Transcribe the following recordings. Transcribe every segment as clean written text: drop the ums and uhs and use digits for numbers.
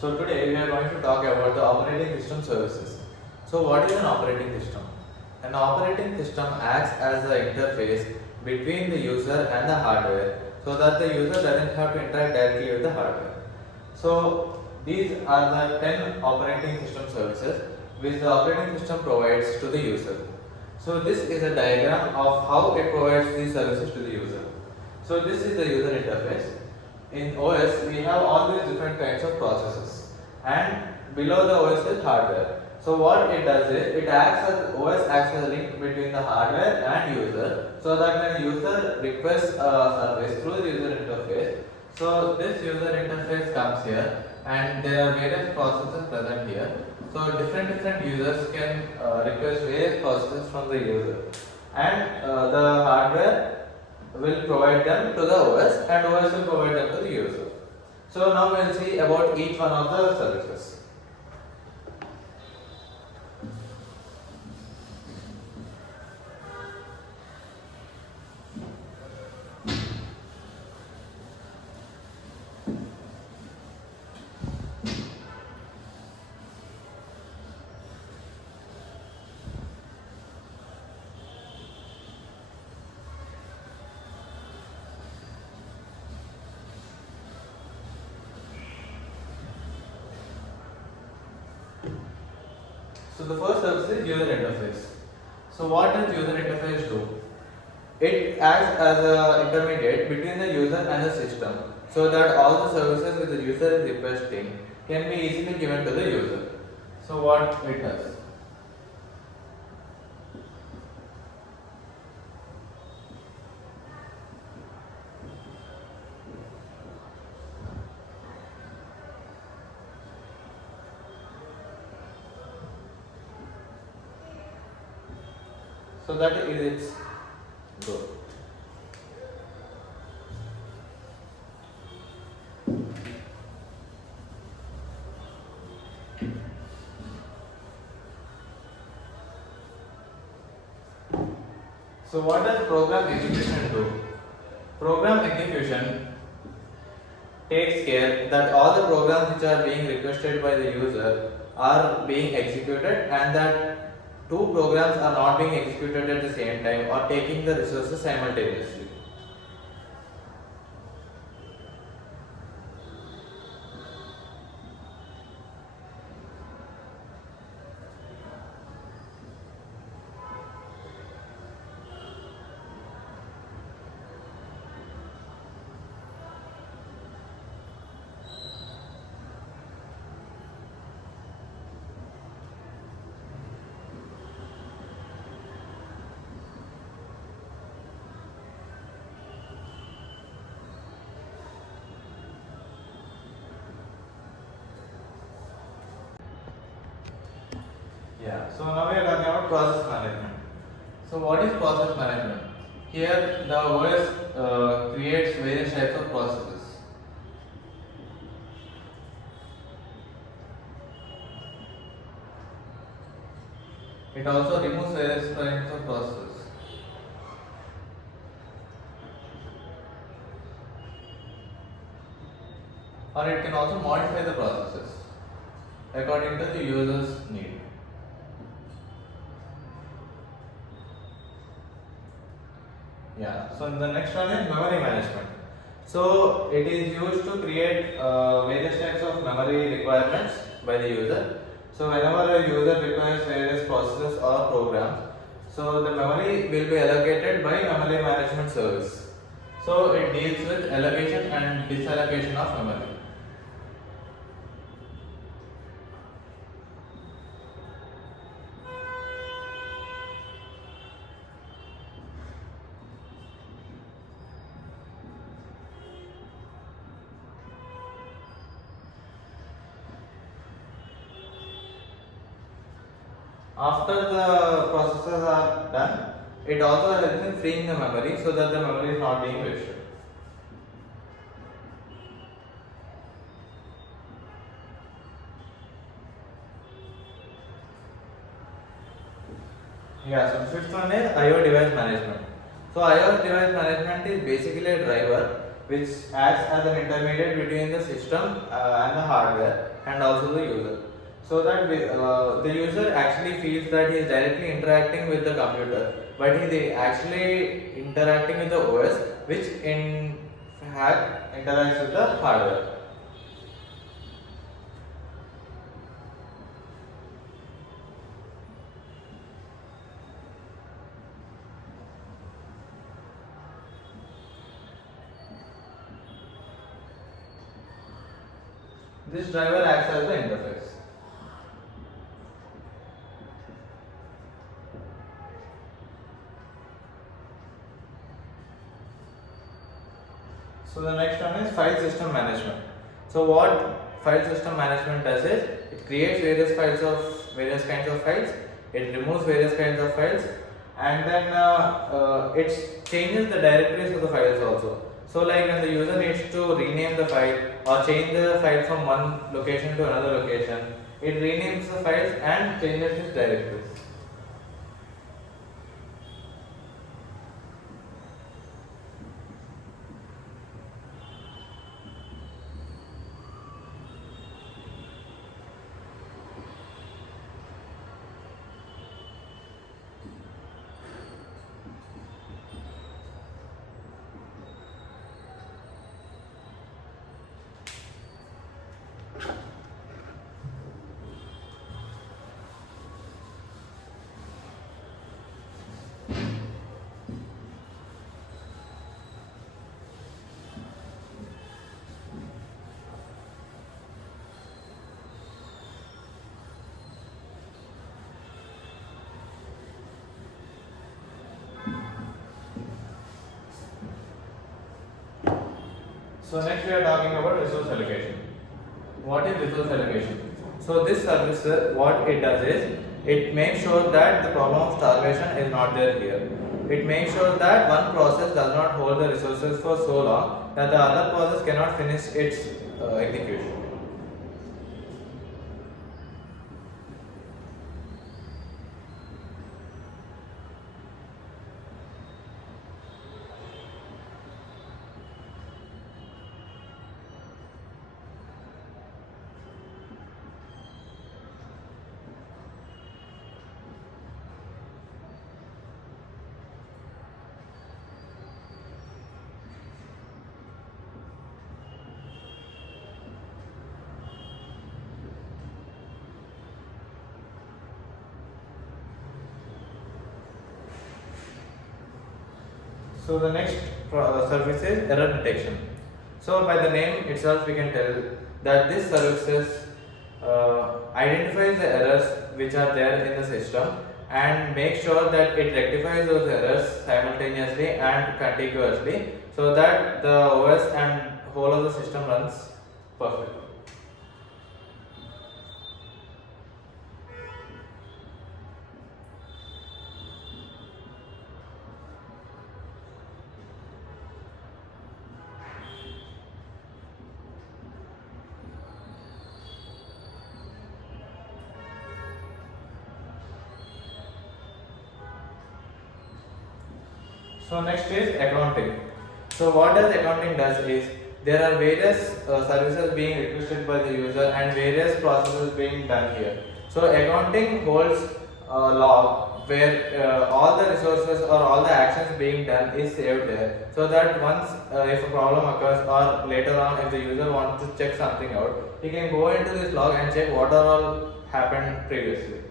So today we are going to talk about the operating system services. So what is an operating system? An operating system acts as the interface between the user and the hardware so that the user doesn't have to interact directly with the hardware. So these are the 10 operating system services which the operating system provides to the user. So this is a diagram of how it provides these services to the user. So this is the user interface. In OS we have all these different kinds of processes, and below the OS is hardware. So what it does is OS acts as a link between the hardware and user, so that when user requests a service through the user interface, so this user interface comes here and there are various processes present here. So different users can request various processes from the user, and the hardware will provide them to the OS and OS will provide them to the user. So now we will see about each one of the services. So the first service is user interface. So what does user interface do? It acts as an intermediate between the user and the system, so that all the services which the user is requesting can be easily given to the user. So what it does? So that is its goal. So what does program execution do? Program execution takes care that all the programs which are being requested by the user are being executed, and that two programs are not being executed at the same time or taking the resources simultaneously. Yeah, so now we are talking about process management. So what is process management? Here the OS creates various types of processes. It also removes various kinds of processes. Or it can also modify the processes according to the user's need. Yeah, so the next one is memory management. So it is used to create various types of memory requirements by the user. So whenever a user requires various processes or programs, so the memory will be allocated by memory management service. So it deals with allocation and disallocation of memory. After the processes are done, it also helps in freeing the memory so that the memory is not being wasted. Yeah, so fifth one is IO device management. So IO device management is basically a driver which acts as an intermediate between the system and the hardware and also the user. So that the user actually feels that he is directly interacting with the computer, but he is actually interacting with the OS, which in fact interacts with the hardware. This driver acts as the interface. So the next one is file system management. So what file system management does is it creates various kinds of files, it removes various kinds of files, and then it changes the directories of the files also. So like when the user needs to rename the file or change the file from one location to another location, it renames the files and changes its directories. So next we are talking about resource allocation. What is resource allocation? So this service, what it does is, it makes sure that the problem of starvation is not there here. It makes sure that one process does not hold the resources for so long that the other process cannot finish its execution. So the next service is error detection. So by the name itself we can tell that this services identifies the errors which are there in the system and make sure that it rectifies those errors simultaneously and contiguously so that the OS and whole of the system runs perfectly. So next is accounting. So what does accounting does is there are various services being requested by the user and various processes being done here. So accounting holds a log where all the resources or all the actions being done is saved there. So that once if a problem occurs or later on if the user wants to check something out, he can go into this log and check what all happened previously.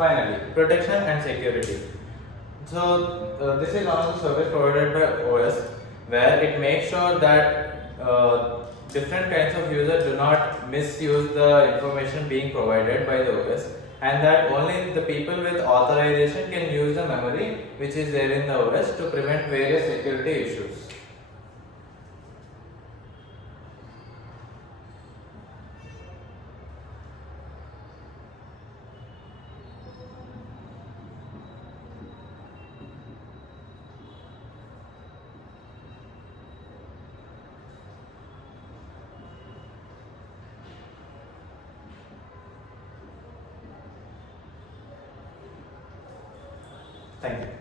Finally, protection and security. So this is one of the service provided by OS where it makes sure that different kinds of users do not misuse the information being provided by the OS and that only the people with authorization can use the memory which is there in the OS to prevent various security issues. Thank you.